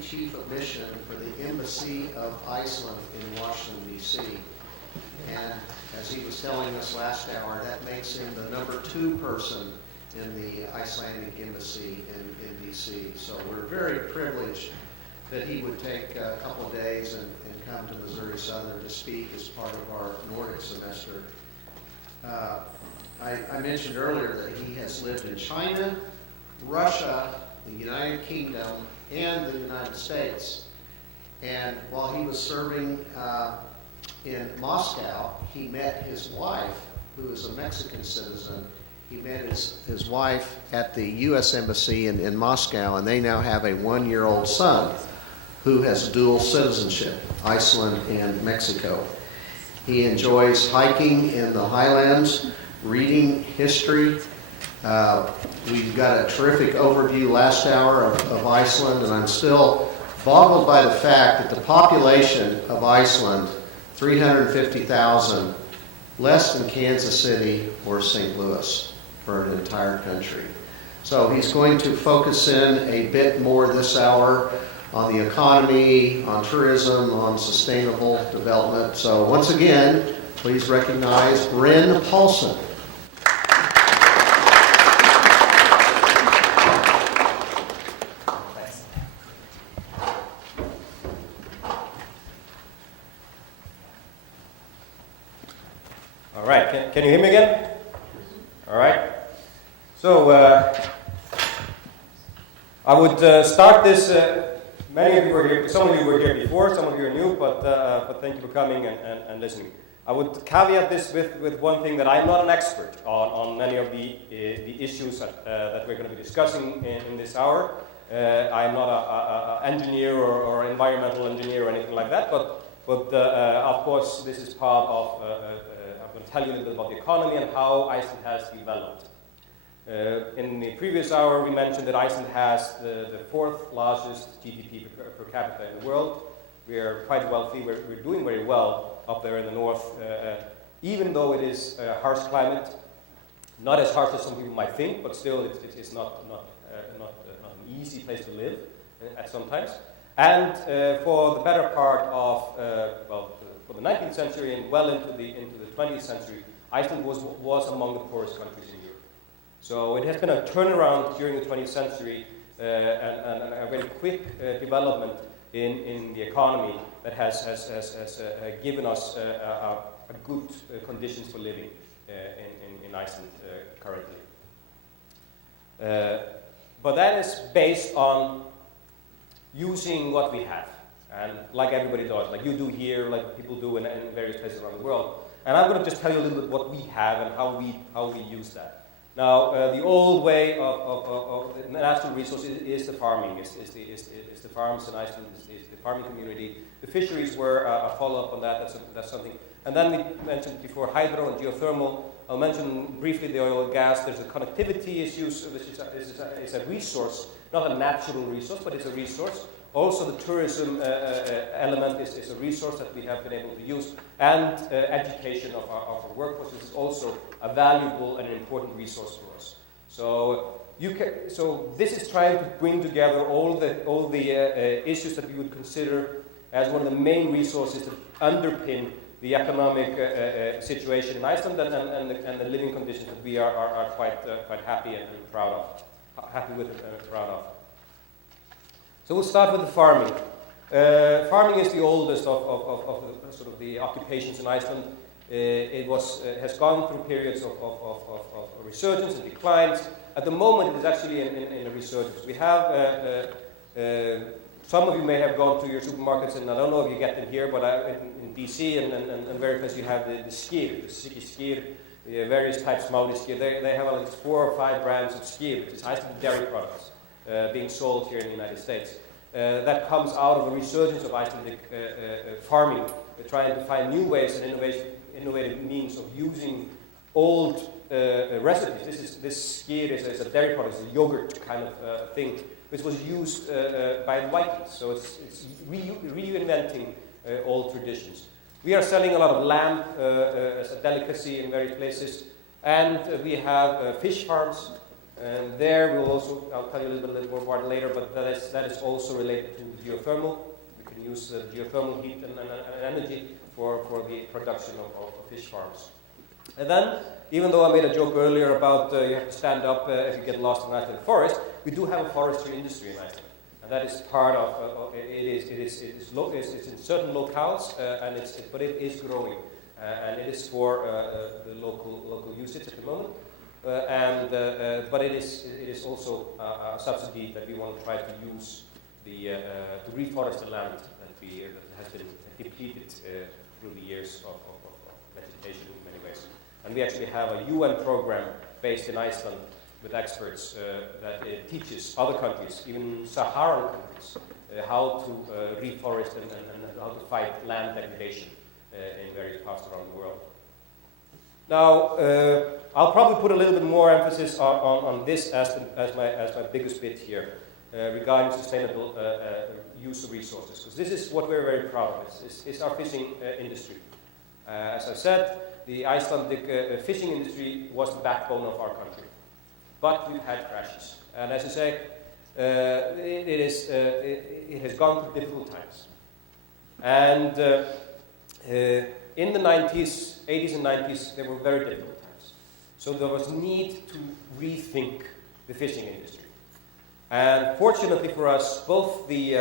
Deputy Chief of Mission for the Embassy of Iceland in Washington, D.C. And as he was telling us last hour, that makes him the number 2 person in the Icelandic Embassy in D.C. So we're very privileged that he would take a couple of days and come to Missouri Southern to speak as part of our Nordic semester. I mentioned earlier that he has lived in China, Russia, the United Kingdom, and the United States. And while he was serving in Moscow, he met his wife, who is a Mexican citizen. He met his wife at the U.S. Embassy in Moscow, and they now have a 1-year-old son who has dual citizenship, Iceland and Mexico. He enjoys hiking in the highlands, reading history. We've got a terrific overview last hour of Iceland, and I'm still boggled by the fact that the population of Iceland, 350,000, less than Kansas City or St. Louis for an entire country. So he's going to focus in a bit more this hour on the economy, on tourism, on sustainable development. So once again, please recognize Hreinn Palsson. All right, can you hear me again? All right. So I would start this. Many of you were here. Some of you were here before. Some of you are new. But thank you for coming and listening. I would caveat this with one thing, that I'm not an expert on many of the issues that we're going to be discussing in this hour. I'm not an engineer or environmental engineer or anything like that. But of course, this is part of. I'm going to tell you a little bit about the economy and how Iceland has developed. In the previous hour, we mentioned that Iceland has the 4th largest GDP per capita in the world. We are quite wealthy. We're doing very well up there in the north, even though it is a harsh climate. Not as harsh as some people might think, but still it's not an easy place to live at sometimes. And for the better part of, for the 19th century and well into the 20th century, Iceland was among the poorest countries in Europe. So it has been a turnaround during the 20th century and a very quick development in the economy that has given us a good conditions for living in Iceland currently. But that is based on using what we have, and like everybody does, like you do here, like people do in various places around the world. And I'm going to just tell you a little bit what we have and how we use that. Now, the old way of the natural resource is the farming, is the farms in Iceland, is the farming community. The fisheries were a follow-up on that. That's something. And then we mentioned before hydro and geothermal. I'll mention briefly the oil and gas. There's the connectivity issues, which is a resource, not a natural resource, but it's a resource. Also, the tourism element is a resource that we have been able to use, and education of our workforce is also a valuable and important resource for us. So this is trying to bring together all the issues that we would consider as one of the main resources to underpin the economic situation in Iceland and the living conditions that we are quite happy and proud of, happy with and proud of. So we'll start with the farming. Farming is the oldest of the, sort of the occupations in Iceland. It has gone through periods of resurgence and declines. At the moment, it is actually in a resurgence. We have some of you may have gone to your supermarkets, and I don't know if you get them here, but in DC and various places you have the skyr, the Sikki skyr, various types of Mauri skyr. They have like 4 or 5 brands of skyr, which is Icelandic dairy products. Being sold here in the United States. That comes out of a resurgence of Icelandic farming, trying to find new ways and innovative means of using old recipes. This skyr is a dairy product, it's a yogurt kind of thing, which was used by the Vikings. So it's reinventing old traditions. We are selling a lot of lamb as a delicacy in various places, and we have fish farms. And there we'll also, I'll tell you a little bit more about it later, but that is also related to geothermal. We can use geothermal heat and energy for the production of fish farms. And then, even though I made a joke earlier about you have to stand up if you get lost in Iceland forest, we do have a forestry industry in Iceland. And that is part of, it's in certain locales, but it is growing. And it is for the local usage at the moment. But it is also a subsidy that we want to try to use to reforest the land that has been depleted through the years of vegetation in many ways. And we actually have a UN program based in Iceland with experts that teaches other countries, even Saharan countries, how to reforest and how to fight land degradation in various parts around the world. Now, I'll probably put a little bit more emphasis on this as my biggest bit here regarding sustainable use of resources, because this is what we're very proud of. It's our fishing industry. As I said, the Icelandic fishing industry was the backbone of our country, but we've had crashes, and as I say, it has gone through difficult times, and in the 80s and 90s, they were very difficult times. So there was need to rethink the fishing industry. And fortunately for us, both the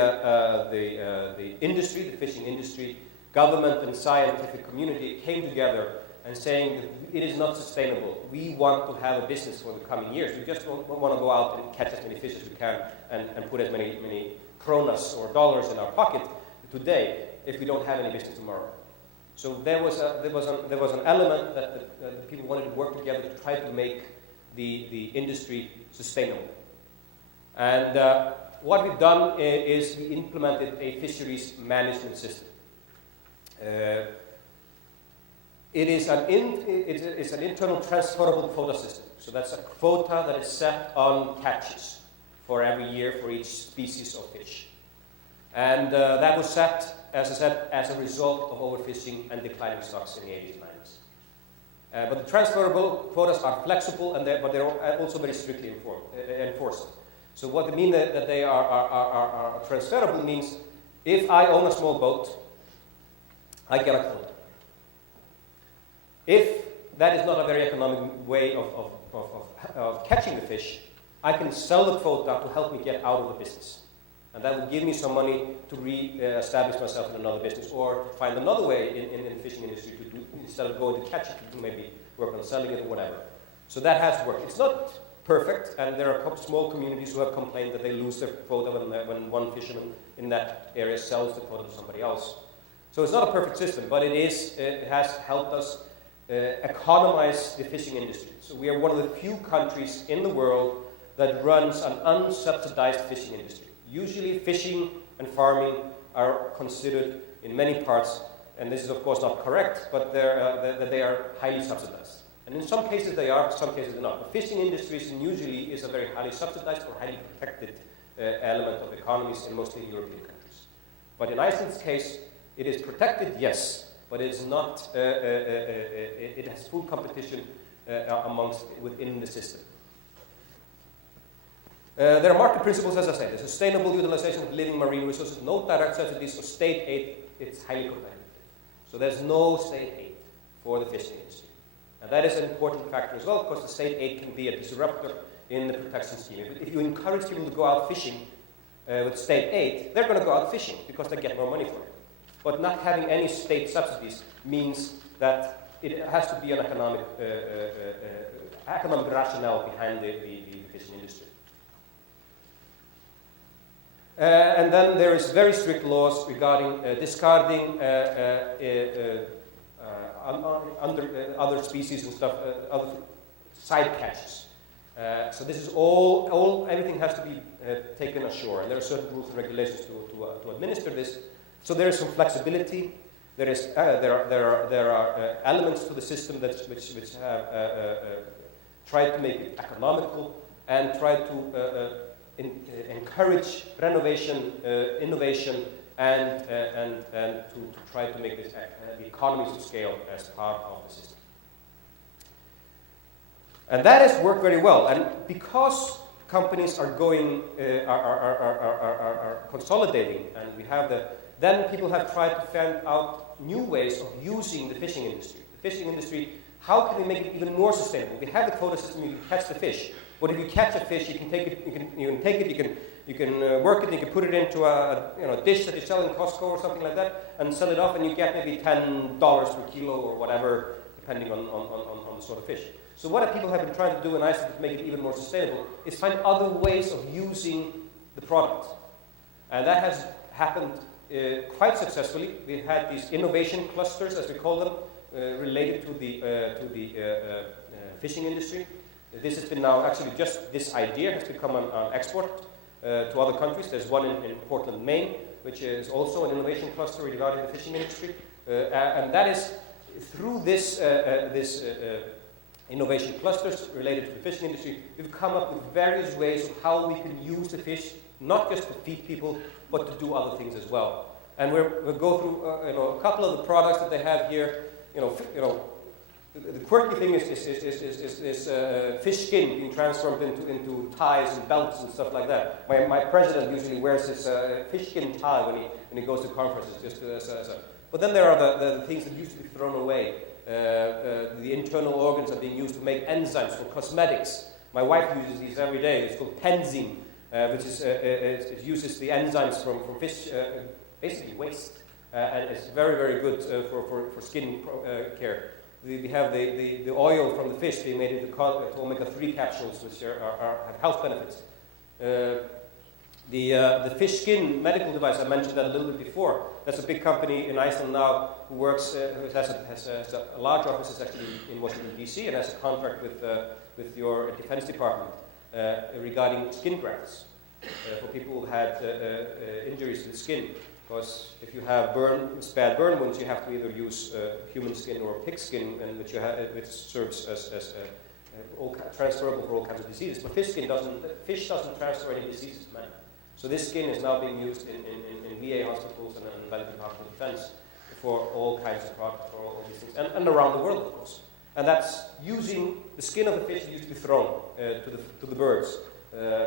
industry, the fishing industry, government and scientific community came together and saying that it is not sustainable. We want to have a business for the coming years. We just don't want to go out and catch as many fish as we can and put as many kronas or dollars in our pocket today if we don't have any business tomorrow. So there was an element that the people wanted to work together to try to make the industry sustainable. And what we've done is we implemented a fisheries management system. It is an internal transferable quota system. So that's a quota that is set on catches for every year for each species of fish. And that was set, as I said, as a result of overfishing and declining stocks in the 80s and 90s. But the transferable quotas are flexible, but they're also very strictly enforced. So what they mean that they are transferable means if I own a small boat, I get a quota. If that is not a very economic way of catching the fish, I can sell the quota to help me get out of the business. And that would give me some money to re-establish myself in another business or find another way in the fishing industry to do, instead of going to catch it, to maybe work on selling it or whatever. So that has worked. It's not perfect, and there are a couple small communities who have complained that they lose their quota when one fisherman in that area sells the quota to somebody else. So it's not a perfect system, but it has helped us economize the fishing industry. So we are one of the few countries in the world that runs an unsubsidized fishing industry. Usually fishing and farming are considered in many parts, and this is of course not correct, but they are highly subsidized. And in some cases they are, in some cases they're not. The fishing industry usually is a very highly subsidized or highly protected element of economies in mostly European countries. But in Iceland's case, it is protected, yes, but it's not, it has full competition within the system. There are market principles, as I said. The sustainable utilization of living marine resources, no direct subsidies, so state aid, it's highly competitive. So there's no state aid for the fishing industry. And that is an important factor as well, because the state aid can be a disruptor in the protection scheme. If you encourage people to go out fishing with state aid, they're going to go out fishing because they get more money for it. But not having any state subsidies means that it has to be an economic rationale behind the fishing industry. And then there is very strict laws regarding discarding other species and stuff, other side catches. So this is everything has to be taken ashore, and there are certain rules and regulations to administer this. So there is some flexibility. There are elements to the system which have tried to make it economical and try to encourage renovation, innovation, and to try to make this the economies of scale as part of the system. And that has worked very well. And because companies are going, are consolidating, and we have then people have tried to find out new ways of using the fishing industry. The fishing industry, how can we make it even more sustainable? We have the quota system, you can catch the fish. But if you catch a fish, you can take it, you can work it, you can put it into a dish that you sell in Costco or something like that, and sell it off, and you get maybe $10 per kilo or whatever, depending on the sort of fish. So what people have been trying to do in Iceland to make it even more sustainable is find other ways of using the product. And that has happened quite successfully. We've had these innovation clusters, as we call them, related to the fishing industry. This has been now actually just this idea has become an export to other countries. There's one in Portland, Maine, which is also an innovation cluster regarding the fishing industry. And that is through this innovation clusters related to the fishing industry, we've come up with various ways of how we can use the fish, not just to feed people, but to do other things as well. And we'll go through a couple of the products that they have here. The quirky thing is fish skin being transformed into ties and belts and stuff like that. My president usually wears his fish skin tie when he goes to conferences. But then there are the things that used to be thrown away. The internal organs are being used to make enzymes for cosmetics. My wife uses these every day. It's called Penzine, which is it uses the enzymes from fish, basically waste, and it's very, very good for skin care. We have the oil from the fish being made into omega-3 capsules, which have health benefits. The fish skin medical device, I mentioned that a little bit before. That's a big company in Iceland now who works, who has a large office actually in Washington, D.C., and has a contract with your Defense Department regarding skin grafts for people who had injuries to the skin. Because if you have bad burn wounds, you have to either use human skin or pig skin, and which serves as transferable for all kinds of diseases. But fish doesn't transfer any diseases to man. So this skin is now being used in VA hospitals and by the Department of Defense for all kinds of products, for all these things, and around the world, of course. And that's using the skin of the fish that used to be thrown to the birds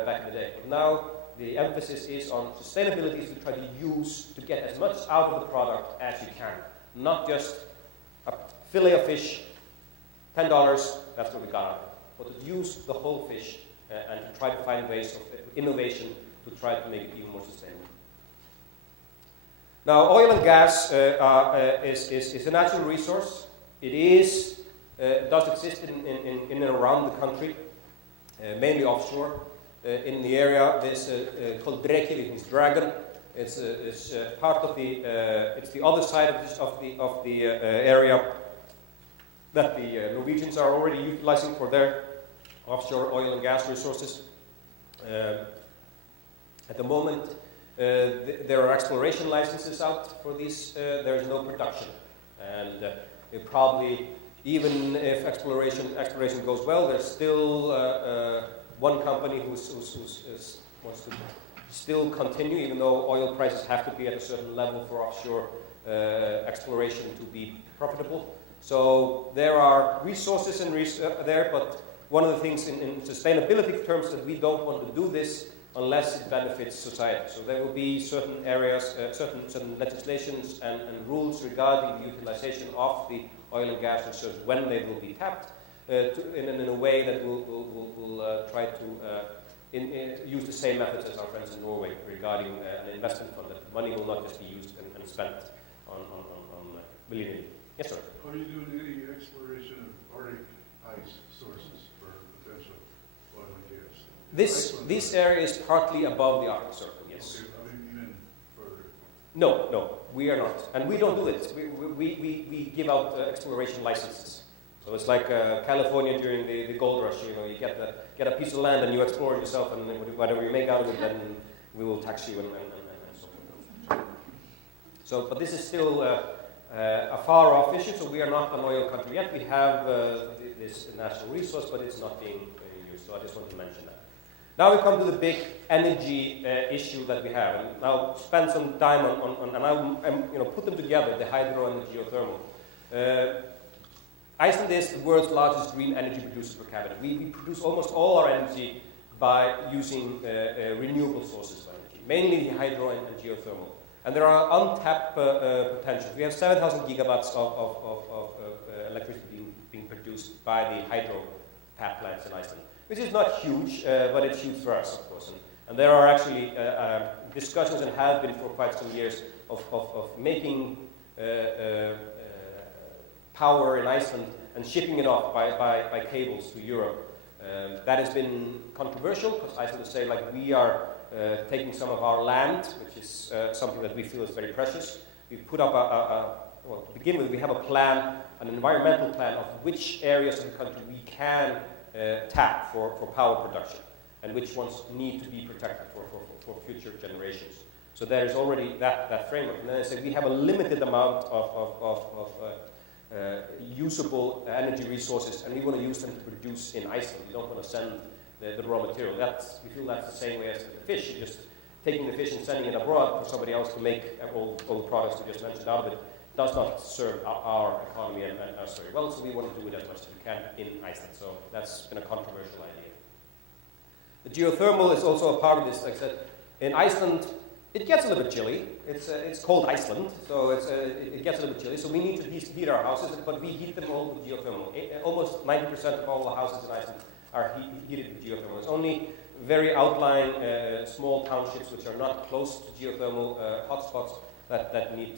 back in the day. But now the emphasis is on sustainability, is to try to use to get as much out of the product as you can. Not just a fillet of fish, $10, that's what we got out of it. But to use the whole fish and to try to find ways of innovation to try to make it even more sustainable. Now, oil and gas is a natural resource. It does exist in and around the country, mainly offshore. In the area, there's called Reykjavik, means dragon. It's part of it's the other side of the area that the Norwegians are already utilizing for their offshore oil and gas resources. At the moment, there are exploration licenses out for these. There is no production, and it probably, even if exploration goes well, there's still one company who wants to still continue, even though oil prices have to be at a certain level for offshore exploration to be profitable. So there are resources there, but one of the things in sustainability terms that we don't want to do this unless it benefits society. So there will be certain areas, certain legislations and rules regarding the utilization of the oil and gas reserves when they will be tapped in a way that will try to use the same methods as our friends in Norway regarding an investment fund. That money will not just be used and spent on willy-nilly. Yes, sir. Are you doing any exploration of Arctic ice sources for potential oil and gas? This area is partly above the Arctic Circle, yes. Okay, I mean even further. No, we are not. And we don't do it. We give out exploration licenses. So it's like California during the gold rush. You get a piece of land and you explore it yourself, and whatever you make out of it, then we will tax you and so forth. So, but this is still a far-off issue. So we are not an oil country yet. We have this national resource, but it's not being used. So I just want to mention that. Now we come to the big energy issue that we have, and I'll spend some time on and I'll put them together: the hydro and the geothermal. Iceland is the world's largest green energy producer per capita. We produce almost all our energy by using renewable sources of energy, mainly hydro and geothermal. And there are untapped potentials. We have 7,000 gigawatts of electricity being produced by the hydro power plants in Iceland, which is not huge, but it's huge for us, of course. And there are actually discussions, and have been for quite some years, of making power in Iceland and shipping it off by cables to Europe. That has been controversial, because Icelanders say, like, we are taking some of our land, which is something that we feel is very precious. We put up well, to begin with, we have a plan, an environmental plan of which areas of the country we can tap for power production, and which ones need to be protected for future generations. So there is already that framework. And then I say we have a limited amount of usable energy resources, and we want to use them to produce in Iceland. We don't want to send the raw material. We feel that's the same way as the fish. You're just taking the fish and sending it abroad for somebody else to make all the products we just mentioned out of it. Does not serve our economy and us very well, so we want to do it as much as we can in Iceland. So that's been a controversial idea. The geothermal is also a part of this. Like I said, in Iceland, it gets a little bit chilly. It's cold Iceland, so it gets a little bit chilly. So we need to heat our houses, but we heat them all with geothermal. Almost 90% of all the houses in Iceland are heated with geothermal. It's only very outlying small townships which are not close to geothermal hotspots that need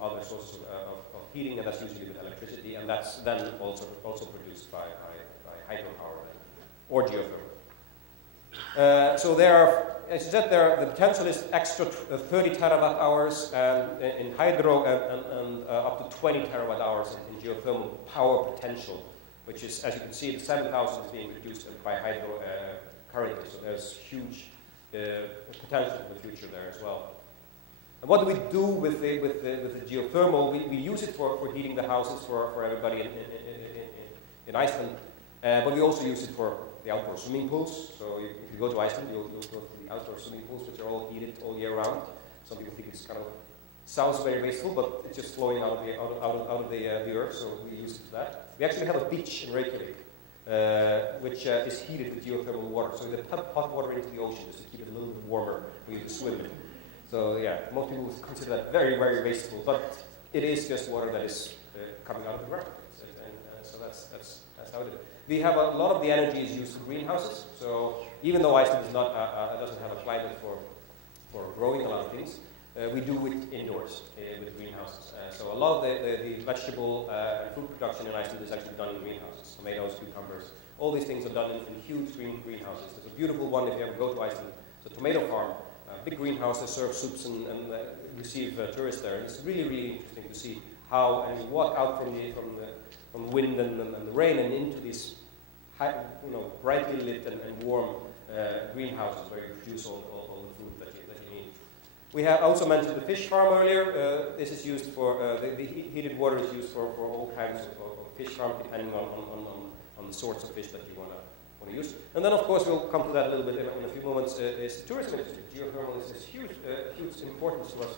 other sources of heating, and that's usually with electricity, and that's then also produced by hydropower or geothermal. So there are, as I said, the potential is extra 30 terawatt hours in hydro and up to 20 terawatt hours in geothermal power potential, which is, as you can see, the 7,000 is being produced by hydro currently. So there's huge potential in the future there as well. And what do we do with the geothermal? We use it for heating the houses for everybody in Iceland, but we also use it for the outdoor swimming pools. So if you go to Iceland, you'll go to the outdoor swimming pools, which are all heated all year round. Some people think it's kind of sounds very wasteful, but it's just flowing out of the earth, so we use it for that. We actually have a beach in Reykjavik, which is heated with geothermal water. So we pump hot water into the ocean just to keep it a little bit warmer for you to swim in. So yeah, most people would consider that very, very wasteful, but it is just water that is coming out of the ground. So that's how it is. We have a lot of the energy is used for greenhouses. So even though Iceland is not doesn't have a climate for growing a lot of things, we do it indoors with greenhouses. So a lot of the vegetable and fruit production in Iceland is actually done in greenhouses. Tomatoes, cucumbers, all these things are done in huge greenhouses. There's a beautiful one if you ever go to Iceland. It's a tomato farm, big greenhouse that serves soups and receive tourists there. And it's really, really interesting to see how, and you walk out from the wind and the rain and into these brightly lit and warm greenhouses where you produce all the food that you need. We have also mentioned the fish farm earlier. This is used for, the heated water is used for all kinds of fish farms, depending on the sorts of fish that you want to use. And then, of course, we'll come to that a little bit in a few moments, is the tourism industry. Geothermal is huge importance to us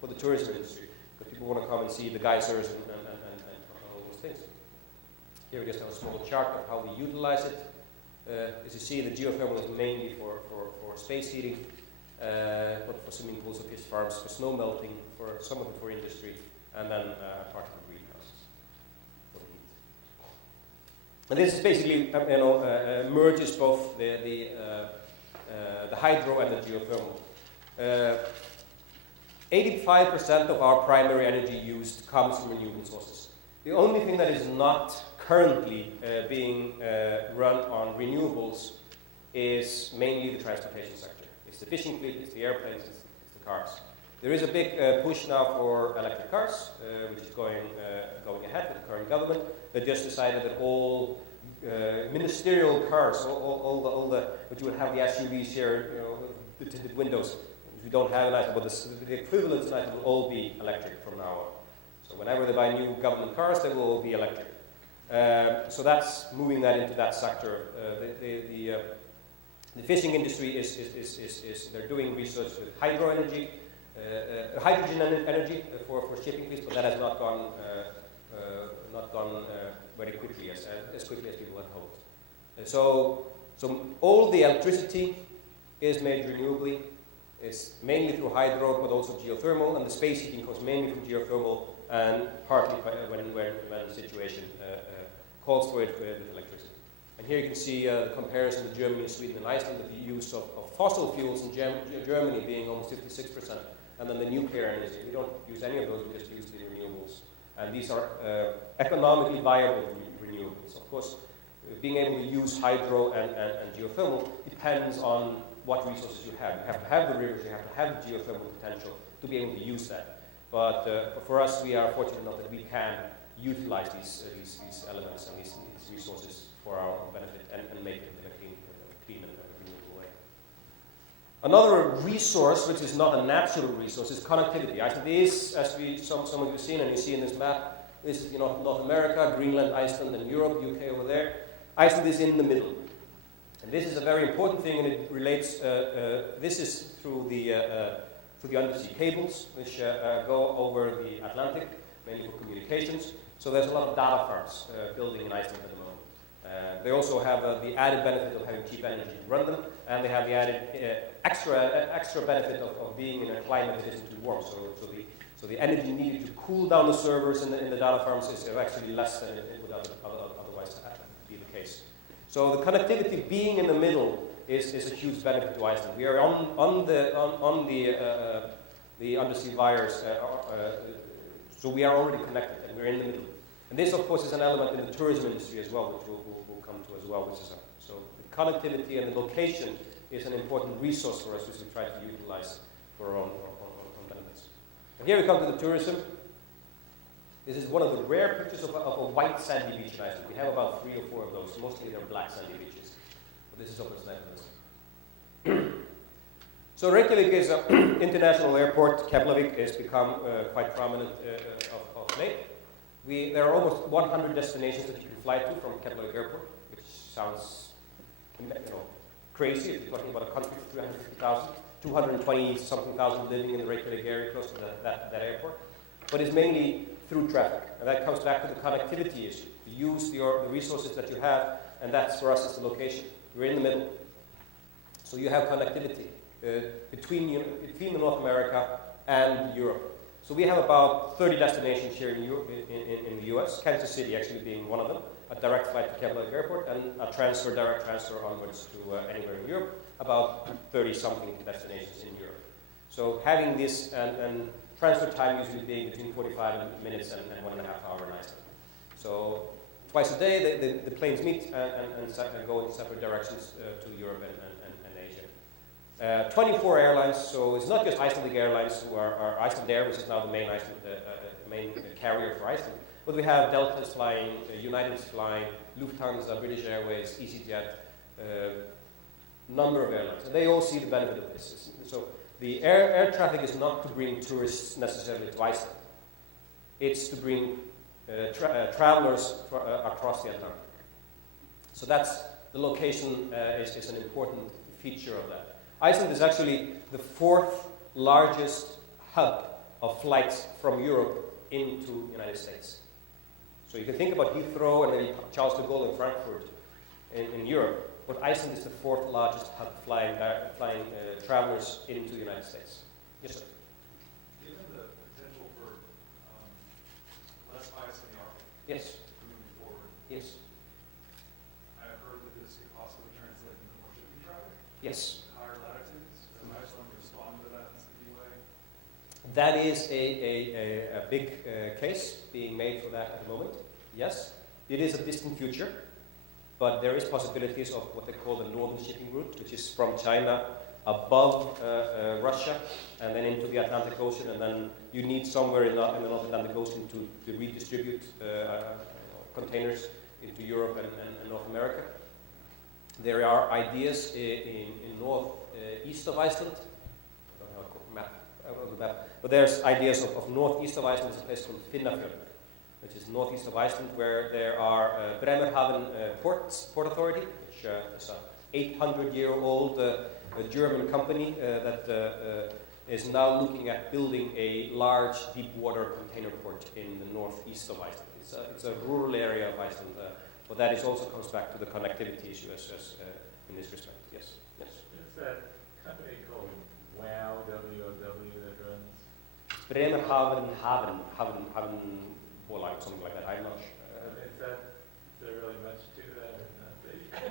for the tourism industry, because people want to come and see the geysers and all those things. Here we just have a small chart of how we utilize it. As you see, the geothermal is mainly for space heating, but for swimming pools and fish farms, for snow melting, for some of it for industry, and then part of the greenhouses for the heat. And this is basically, merges both the hydro and the geothermal. 85% of our primary energy used comes from renewable sources. The only thing that is not currently being run on renewables is mainly the transportation sector. It's the fishing fleet, it's the airplanes, it's the cars. There is a big push now for electric cars, which is going ahead with the current government. They just decided that all ministerial cars, all the but you would have the SUVs here, the tinted windows, which we don't have in Iceland, but the equivalents in Iceland will all be electric from now on. So whenever they buy new government cars, they will all be electric. So that's moving that into that sector. The fishing industry is they're doing research with hydrogen energy for shipping fleets, but that has not not gone very quickly, as quickly as people had hoped. So all the electricity is made renewably. It's mainly through hydro, but also geothermal, and the space heating comes mainly from geothermal, and partly when the situation calls for it with electricity. And here you can see the comparison with Germany, Sweden, and Iceland, with the use of fossil fuels in Germany being almost 56%, and then the nuclear energy. We don't use any of those, we just use the renewables. And these are economically viable renewables. Of course, being able to use hydro and geothermal depends on what resources you have. You have to have the rivers, you have to have the geothermal potential to be able to use that. But for us, we are fortunate enough that we can utilize these elements and these resources for our own benefit and make it in a clean and renewable way. Another resource, which is not a natural resource, is connectivity. Iceland is, as some of you have seen, and you see in this map, this is North America, Greenland, Iceland, and Europe, UK over there. Iceland is in the middle. And this is a very important thing, and it relates, this is through the undersea cables, which go over the Atlantic, mainly for communications. So there's a lot of data farms building in Iceland at the moment. They also have the added benefit of having cheap energy to run them, and they have the added extra benefit of being in a climate that isn't too warm. So the energy needed to cool down the servers in the data farms is actually less than it would otherwise be the case. So the connectivity being in the middle is a huge benefit to Iceland. We are on the undersea wires, so we are already connected, and we're in the middle. And this, of course, is an element in the tourism industry as well, which we'll come to as well. So the connectivity and the location is an important resource for us, which we try to utilize for our own benefits. And here we come to the tourism. This is one of the rare pictures of a white sandy beach in Iceland. We have about 3 or 4 of those. Mostly they're black sandy beaches. But this is over Snæfellsnes. So Reykjavik is an international airport. Keflavik has become quite prominent of late. There are almost 100 destinations that you can fly to from Keflavik Airport, which sounds crazy. If you're talking about a country of 350,000, 220-something thousand living in the Reykjavik area close to that airport. But it's mainly through traffic. And that comes back to the connectivity issue. You use the resources that you have, and that's for us is the location. We're in the middle. So you have connectivity between North America and Europe. So we have about 30 destinations here in the US, Kansas City actually being one of them, a direct flight to Keflavik Airport, and a direct transfer onwards to anywhere in Europe, about 30-something destinations in Europe. So having this, and transfer time usually being between 45 minutes and 1.5 hours in Iceland. So twice a day, the planes meet and go in separate directions to Europe and Asia. 24 airlines, so it's not just Icelandic Airlines who are Icelandair, which is now the main carrier for Iceland, but we have Delta is flying, United is flying, Lufthansa, British Airways, EasyJet, number of airlines, and they all see the benefit of this. So the air traffic is not to bring tourists necessarily to Iceland. It's to bring travelers across the Atlantic. So that's the location is an important feature of that. Iceland is actually the 4th largest hub of flights from Europe into the United States. So you can think about Heathrow and maybe Charles de Gaulle in Frankfurt in Europe, but Iceland is the 4th largest hub flying travelers into the United States. Yes, sir. Given the potential for less ice in the Arctic, yes, moving forward, yes, I've heard that this could possibly translate into more shipping traffic. yes. Higher latitudes. Does Iceland respond to that in any way? That is a big case being made for that at the moment. Yes, it is a distant future, but there is possibilities of what they call the northern shipping route, which is from China above Russia and then into the Atlantic Ocean, and then you need somewhere in the North Atlantic Ocean to redistribute containers into Europe and North America. There are ideas in northeast of Iceland. I don't have a map, but there's ideas of northeast of Iceland. There's a place called Finnafjörður, which is northeast of Iceland, where there are Bremerhaven Port Authority, which is an 800-year-old German company that is now looking at building a large deep water container port in the northeast of Iceland. It's a rural area of Iceland, but that also comes back to the connectivity issue as in this respect. Yes. Yes. There's that company called WOW, W-O-W, that runs. Bremerhaven, Bolag, something like that. I'm not sure. Is there really much to that or not?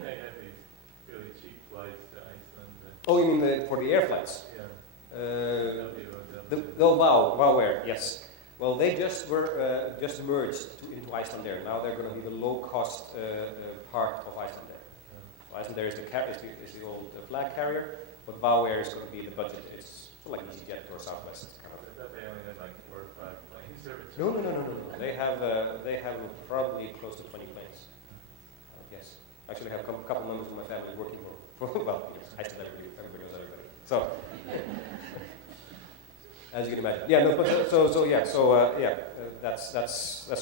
They have these really cheap flights to Iceland. Oh, you mean for the air flights? Yeah. WOW Air, yes. Well, they just were just merged into Icelandair. Now they're going to be the low-cost part of Icelandair. So Icelandair is the old flag carrier, but WOW Air is going to be the budget. It's sort of like EasyJet or Southwest kind of. I thought they only had like 4 or 5 planes. No. They have probably close to 20 planes. Yes. Actually, I have a couple members of my family working for well, Iceland. Everybody knows everybody. So. As you can imagine. Yeah, no, but that's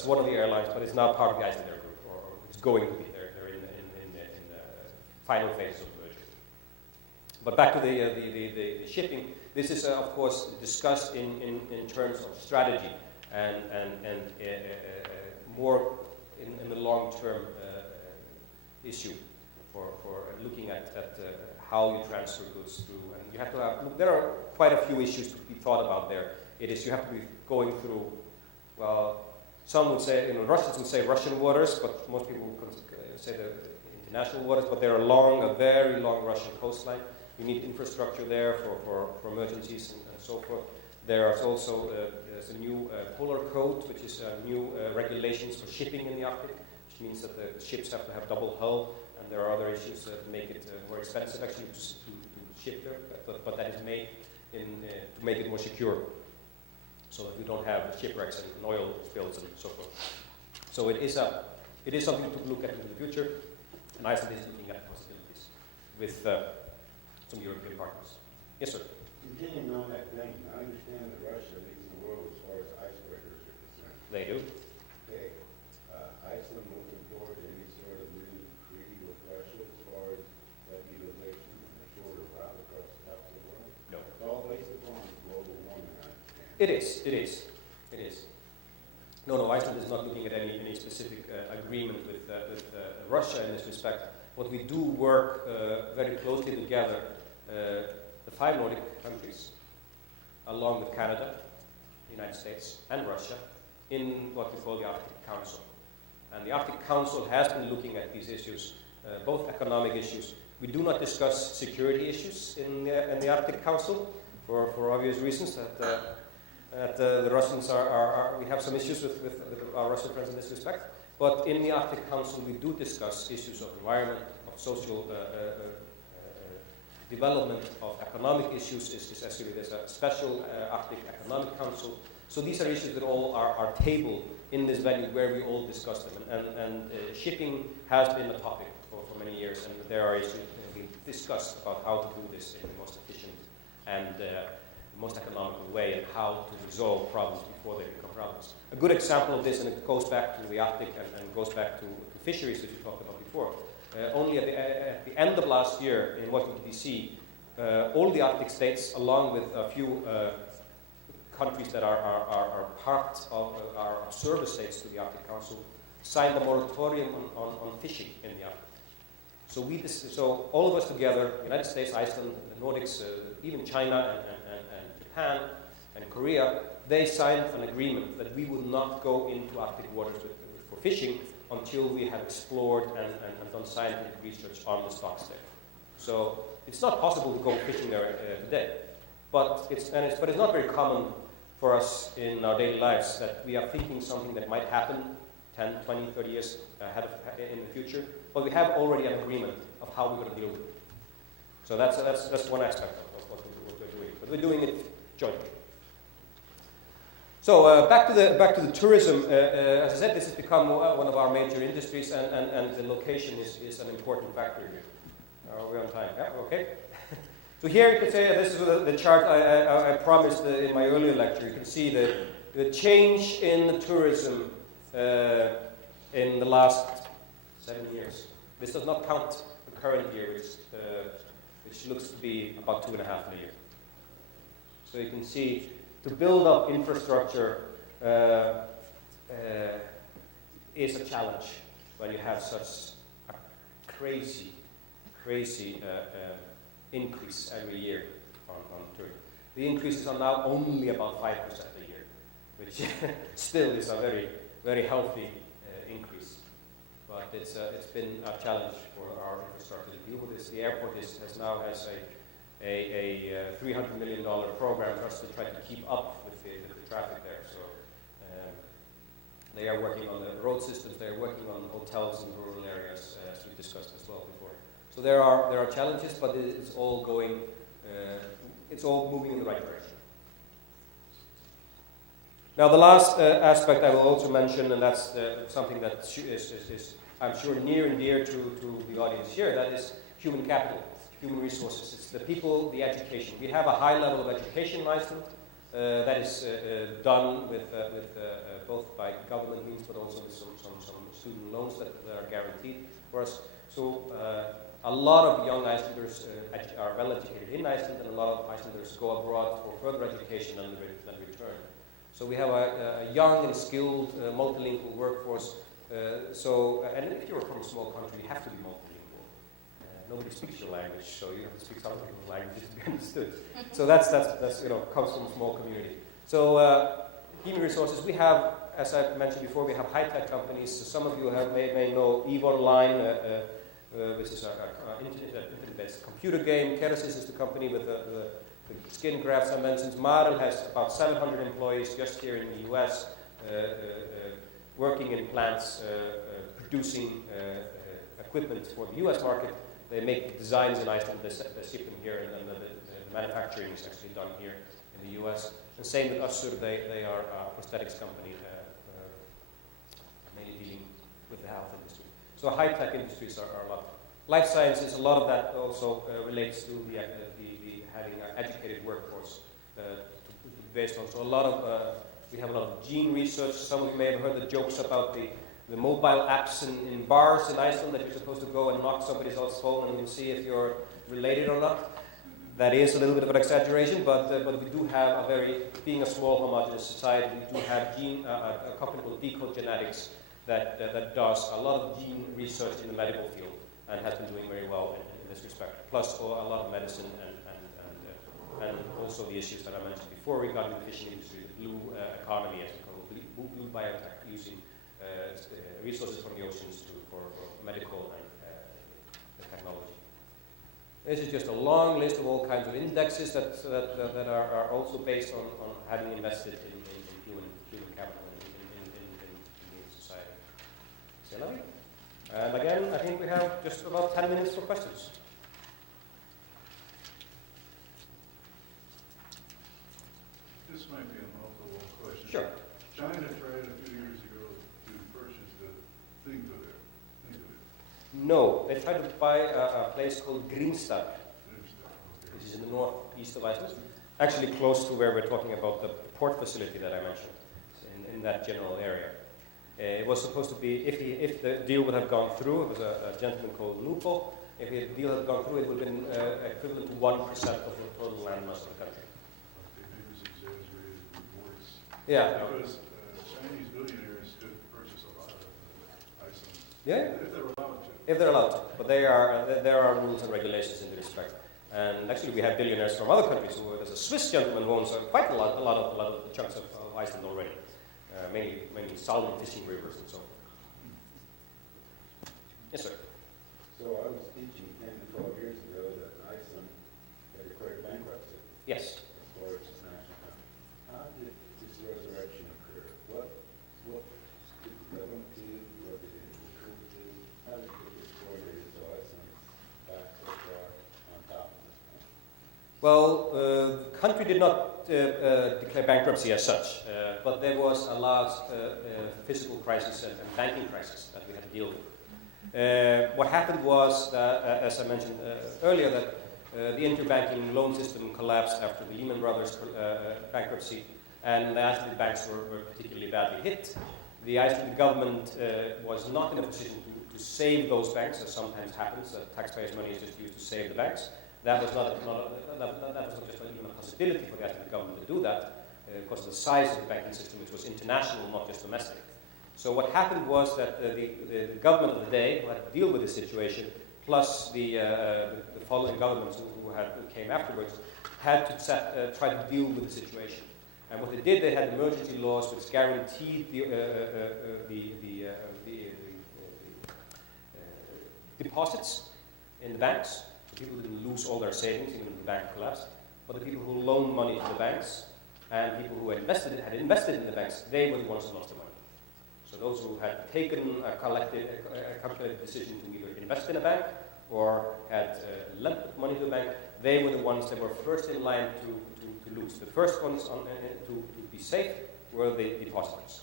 one of the airlines, but it's now part of the Icelandair group, or it's going to be. They're in the final phase of the merger. But back to the shipping. This is of course discussed in terms of strategy and more in the long-term issue for looking at how you transfer goods through. And you have to have, there are quite a few issues to be thought about there. It is, you have to be going through, well, some would say, Russians would say Russian waters, but most people would say the international waters, but there are a very long Russian coastline. You need infrastructure there for emergencies and so forth. There's also there's a new polar code, which is new regulations for shipping in the Arctic, which means that the ships have to have double hull. And there are other issues that make it more expensive actually to ship there, but that is made to make it more secure, so that we don't have shipwrecks and oil spills and so forth. So it is something to look at into the future, and Iceland is looking at possibilities with some European partners. Yes, sir. Continuing on that vein, I understand that Russia leads the world as far as icebreakers are concerned. They do. Okay, Iceland moving forward to any sort of new treaty with Russia as far as that utilization and the shorter route across the top of the world? No. It's all based upon global warming, I understand. It is. No, Iceland is not looking at any specific agreement with Russia in this respect. What we do work very closely together, the 5 Nordic countries, along with Canada, the United States, and Russia, in what we call the Arctic Council. And the Arctic Council has been looking at these issues, both economic issues. We do not discuss security issues in the Arctic Council for obvious reasons. That the Russians we have some issues with our Russian friends in this respect. But in the Arctic Council, we do discuss issues of environment, of social development, of economic issues. Actually, there's a special Arctic Economic Council. So these are issues that all are tabled in this venue where we all discuss them. And shipping has been a topic for many years, and there are issues being discussed about how to do this in the most efficient and most economical way, and how to resolve problems before they become problems. A good example of this, and it goes back to the Arctic and goes back to fisheries that you talked about before. Only at the end of last year in Washington, D.C., all the Arctic states, along with a few countries that are part of our observer states to the Arctic Council, signed a moratorium on fishing in the Arctic. So all of us together, United States, Iceland, the Nordics, even China and Japan and Korea, they signed an agreement that we would not go into Arctic waters for fishing until we have explored and done scientific research on the stocks there. So it's not possible to go fishing there today, but it's not very common for us in our daily lives that we are thinking something that might happen 10, 20, 30 years ahead in the future, but we have already an agreement of how we're going to deal with it. So that's one aspect of what we're doing, but we're doing it jointly. So back to the tourism. As I said, this has become one of our major industries, and the location is an important factor here. Are we on time? Yeah, okay. So here you can say, this is the chart I promised in my earlier lecture. You can see the change in the tourism in the last 7 years. This does not count the current year, which looks to be about 2.5 million. So you can see, to build up infrastructure is a challenge when you have such a crazy increase every year on tourism. The increases are now only about 5% a year, which still is a very, very healthy increase. But it's been a challenge for our infrastructure to deal with this. The airport has a $300 million program for us to try to keep up with the traffic there. So they are working on the road systems, they are working on hotels in rural areas, as we discussed as well before. So there are challenges, but it's all going, it's all moving in the right direction. Now the last aspect I will also mention, and that's something that is I'm sure near and dear to the audience here, that is human capital, human resources. It's the people, the education. We have a high level of education in Iceland that is done with both by government means, but also with some student loans that are guaranteed for us. So a lot of young Icelanders are well educated in Iceland, and a lot of Icelanders go abroad for further education and return. So we have a young and skilled multilingual workforce. And if you're from a small country, you have to be multilingual. Nobody speaks your language, so you have to speak other people's languages to be understood. So that's comes from a small community. So human resources, we have, as I mentioned before, we have high-tech companies. So some of you may know EVE Online, which is an internet-based computer game. Keresis is the company with the skin grafts I mentioned. Marel has about 700 employees just here in the US, working in plants, producing equipment for the US market. They make designs in Iceland, they ship them here, and then the manufacturing is actually done here in the US. And same with Össur, they are a prosthetics company, mainly dealing with the health industry. So high-tech industries are a lot. Life sciences, a lot of that also relates to the having an educated workforce based on. So we have a lot of gene research. Some of you may have heard the jokes about the mobile apps in bars in Iceland that you're supposed to go and knock somebody else's phone and you'll see if you're related or not. That is a little bit of an exaggeration, but we do have being a small homogeneous society, we do have a company called Decode Genetics that does a lot of gene research in the medical field and has been doing very well in this respect. Plus a lot of medicine and also the issues that I mentioned before regarding the fishing industry, the blue economy, as we call it, blue biotech, using resources from the oceans for medical and technology. This is just a long list of all kinds of indexes that are also based on having invested in human capital in society. Selavi. And again, I think we have just about 10 minutes for questions. This might be a multiple question. Sure. China tried a few years ago to purchase the thing for there. Think of it. No, they tried to buy a place called Grimstad, which is in the northeast of Iceland, actually close to where we're talking about the port facility that I mentioned, in that general area. It was supposed to be, if the deal would have gone through, it was a gentleman called Lupo, if the deal had gone through, it would have been equivalent to 1% of the total land mass of the country. Maybe it was exaggerated reports. Yeah. Because Chinese billionaires could purchase a lot of Iceland. Yeah. If they were allowed to. If they're allowed to, but there are rules and regulations in this respect. And actually, we have billionaires from other countries. There's a Swiss gentleman who owns quite a lot of chunks of Iceland already, mainly salmon fishing rivers and so forth. Yes, sir. So I was teaching 10 to 12 years ago that Iceland had declared bankruptcy Yes. for its national company. How did this resurrection occur? What did the government do? What did it recruit do? How did it get this coordinated so Iceland's back so far on top of this point? Well, the country did not declare bankruptcy as such, but there was a large fiscal crisis and banking crisis that we had to deal with. What happened was, as I mentioned earlier, that the interbanking loan system collapsed after the Lehman Brothers bankruptcy, and the Icelandic banks were particularly badly hit. The Icelandic government was not in a position to save those banks, as sometimes happens, that taxpayers' money is just used to save the banks. that was not just even a possibility for the Icelandic government to do that because of the size of the banking system, which was international, not just domestic. So what happened was that the government of the day who had to deal with the situation, plus the following governments who came afterwards, had to try to deal with the situation. And what they did, they had emergency laws which guaranteed the deposits in the banks. So people didn't lose all their savings, even if the bank collapsed. But the people who loaned money to the banks and people who had invested in the banks, they were the ones who lost the money. So those who had taken a calculated decision to either invest in a bank or had lent money to the bank, they were the ones that were first in line to lose. The first ones to be safe were the depositors.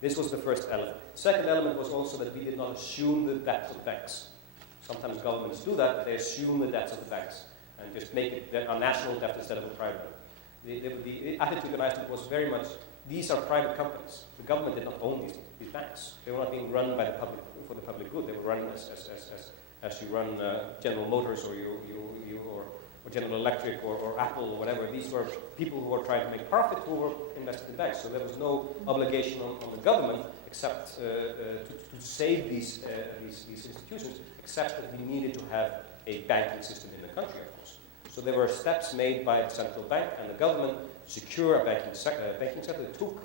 This was the first element. The second element was also that we did not assume the debts of banks. Sometimes governments do that, they assume the debts of the banks and just make it a national debt instead of a private one. The attitude in Iceland was very much, these are private companies. The government did not own these banks. They were not being run by the public for the public good. They were run as you run General Motors or General Electric or Apple or whatever. These were people who were trying to make profit who were invested in banks. So there was no obligation on the government except to save these institutions, except that we needed to have a banking system in the country, of course. So there were steps made by the central bank and the government to secure a banking sector. They took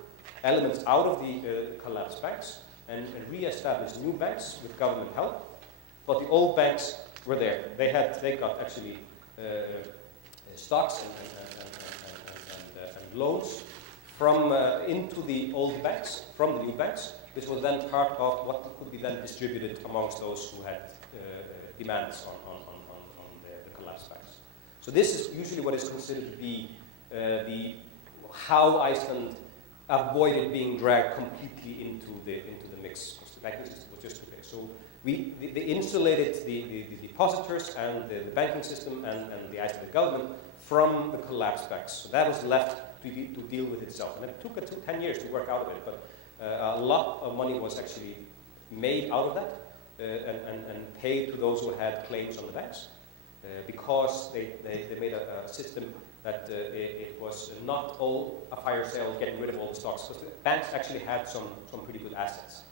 elements out of the collapsed banks and re-established new banks with government help. But the old banks were there. They got actually stocks and loans from into the old banks, from the new banks, which was then part of what could be then distributed amongst those who had demands on the collapsed banks. So this is usually what is considered to be how Iceland avoided being dragged completely into the mix, because the banking system was just too big. So they insulated the depositors and the banking system and the Icelandic government from the collapsed banks. So that was left to deal with itself. And it took 10 years to work out of it, but a lot of money was actually made out of that and paid to those who had claims on the banks because they made a system that it was not all a fire sale getting rid of all the stocks. Because the banks actually had some pretty good assets,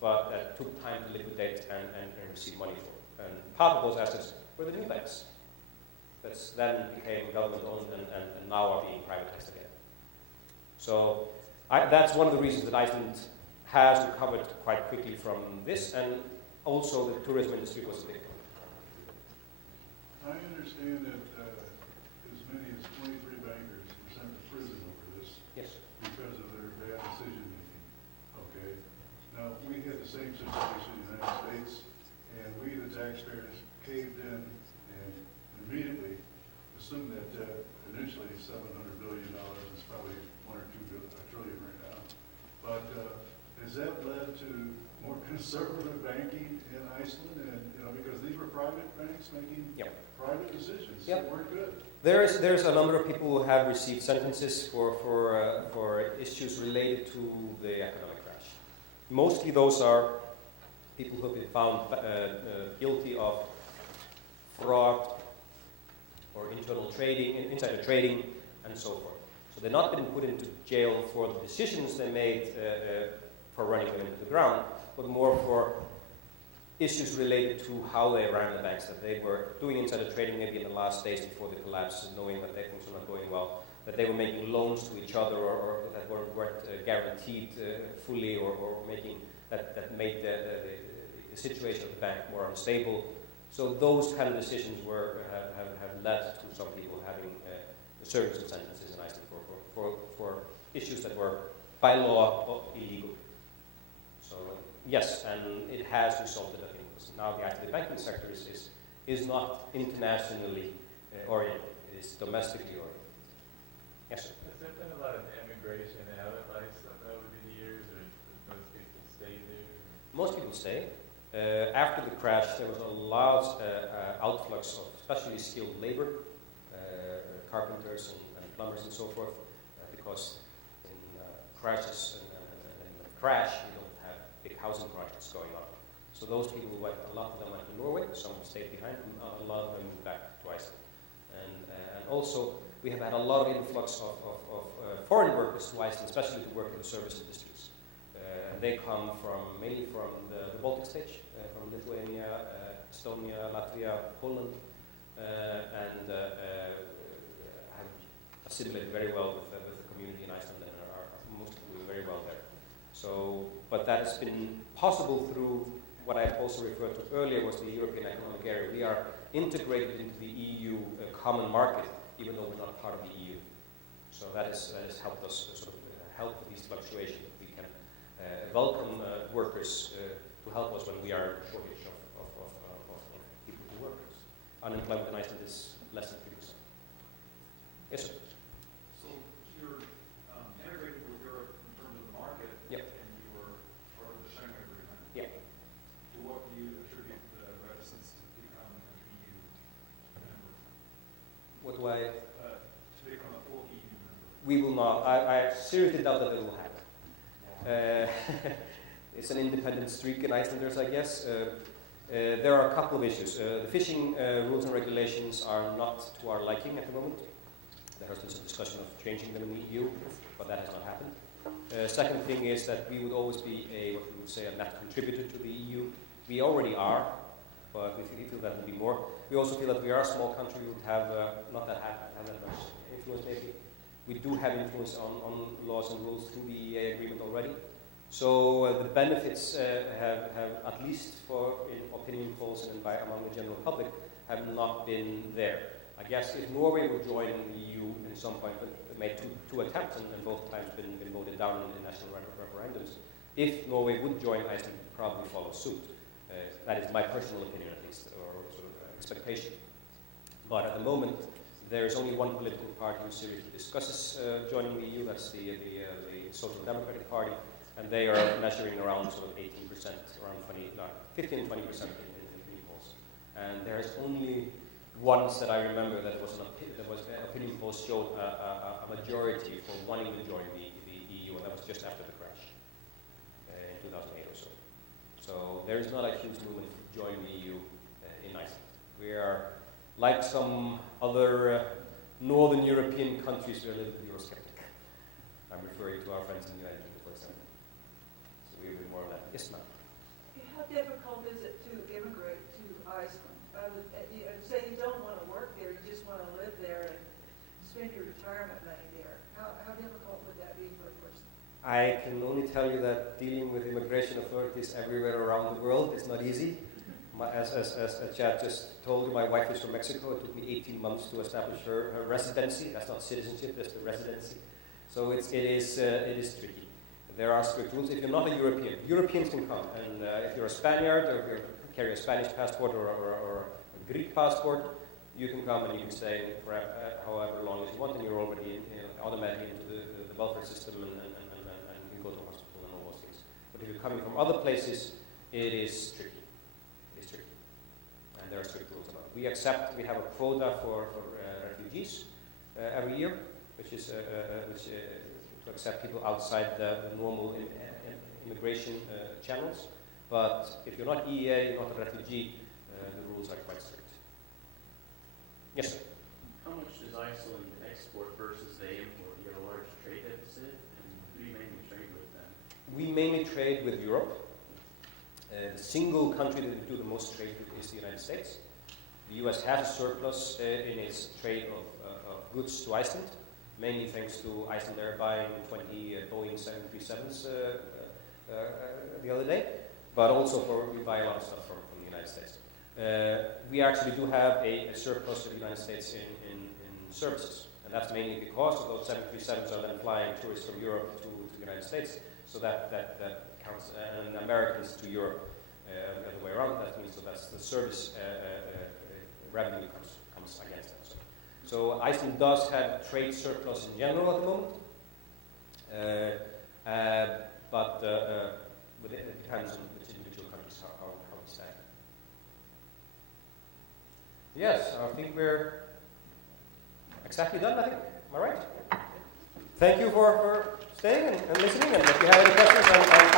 but that took time to liquidate and receive money for. And part of those assets were the new banks that then became government-owned and now are being privatized again. So that's one of the reasons that Iceland has recovered quite quickly from this, and also the tourism industry was a big one. I understand that as many as 23 bankers were sent to prison over this. Yes. Because of their bad decision making. Okay. Now, we had the same situation in the United States, and we, the taxpayers, caved in and immediately assumed that initially $700 billion is probably $1 or $2 trillion right now. But has that led to more conservative banking in Iceland? And because these were private banks making private decisions that weren't good. There's a number of people who have received sentences for issues related to the economic crash. Mostly those are people who have been found guilty of fraud or insider trading, and so forth. So they've not been put into jail for the decisions they made for running them into the ground, but more for issues related to how they ran the banks, that they were doing insider trading maybe in the last days before the collapse, knowing that things were not going well, that they were making loans to each other or that weren't guaranteed fully or making that made the situation of the bank more unstable. So those kind of decisions have led to some people having service sentences in Iceland for issues that were by law illegal. So yes, and it has resulted, I think, now the Icelandic banking sector is not internationally oriented, it is domestically oriented. Yes, sir. Has there been a lot of emigration out of Iceland over the years, or does most people stay there? Most people stay. After the crash, there was a large outflux of especially skilled labor, carpenters and plumbers and so forth, because in crashes and crash, you don't have big housing projects going on. So those people a lot of them went to Norway, some stayed behind, and a lot of them moved back to Iceland. also, we have had a lot of influx of foreign workers to Iceland, especially to work in the service industries. And they come mainly from the Baltic states, from Lithuania, Estonia, Latvia, Poland, and have assimilated very well with the community in Iceland and are mostly doing very well there. So, but that has been possible through what I also referred to earlier was the European Economic Area. We are integrated into the EU common market, even though we're not part of the EU. So that has helped us sort of help with these fluctuations. We can welcome workers to help us when we are in shortage of people to work. Unemployment in Iceland is less than 3%. Yes, sir. So you're integrated with Europe in terms of the market, Yep. and you were part of the Schengen Agreement. Yeah. To what do you attribute the reticence to become an EU member? What do I? To become a full EU member. We will not. I seriously doubt that it will happen. It's an independent streak in Icelanders, I guess. There are a couple of issues. The fishing rules and regulations are not to our liking at the moment. There has been some discussion of changing them in the EU, but that has not happened. Second thing is that we would always be what we would say, a net contributor to the EU. We already are, but we feel that will be more. We also feel that we are a small country. We would have not that have that much influence, maybe. We do have influence on laws and rules through the EEA agreement already. So the benefits have, at least in opinion polls and among the general public, have not been there. I guess if Norway would join the EU at some point, but made two attempts and both times been voted down in national referendums, if Norway would join, Iceland would probably follow suit. That is my personal opinion, at least, or sort of expectation. But at the moment, there is only one political party who seriously discusses joining the EU. That's the Social Democratic Party. And they are measuring around sort of 18%, around 15 and 20% in opinion polls. And there's only once that I remember that opinion polls showed a majority for wanting to join the EU, and that was just after the crash in 2008 or so. So there is not a huge movement to join the EU in Iceland. We are, like some other northern European countries, we're a little bit Eurosceptic. I'm referring to our friends in the United Kingdom, for example. We'll be more of that. Yes, ma'am. How difficult is it to immigrate to Iceland? Say you don't want to work there, you just want to live there and spend your retirement money there. How difficult would that be for a person? I can only tell you that dealing with immigration authorities everywhere around the world is not easy. As Chad just told you, my wife is from Mexico. It took me 18 months to establish her residency. That's not citizenship, that's the residency. So it is tricky. There are strict rules. If you're not a European, Europeans can come. And if you're a Spaniard, or if you carry a Spanish passport or a Greek passport, you can come and you can stay for however long as you want, and you're already automatically into the welfare system and you can go to hospital and all those things. But if you're coming from other places, it is tricky. It is tricky. And there are strict rules about it. We have a quota for refugees every year, which is to accept people outside the normal immigration channels. But if you're not EEA, you're not a refugee, the rules are quite strict. Yes, sir. How much does Iceland export versus they import? You have a large trade deficit, and who do you mainly trade with then? We mainly trade with Europe. The single country that we do the most trade with is the United States. The US has a surplus in its trade of goods to Iceland, mainly thanks to Iceland buying 20 Boeing 737s the other day, but also we buy a lot of stuff from the United States. We actually do have a surplus of the United States in services, and that's mainly because of those 737s are then flying tourists from Europe to the United States, so that counts, and Americans to Europe, the other way around. That means that's the service revenue comes against them. So Iceland does have trade surplus in general at the moment, but it depends on which individual countries how we stand. Yes, I think we're exactly done, I think. Am I right? Thank you for staying and listening, and if you have any questions,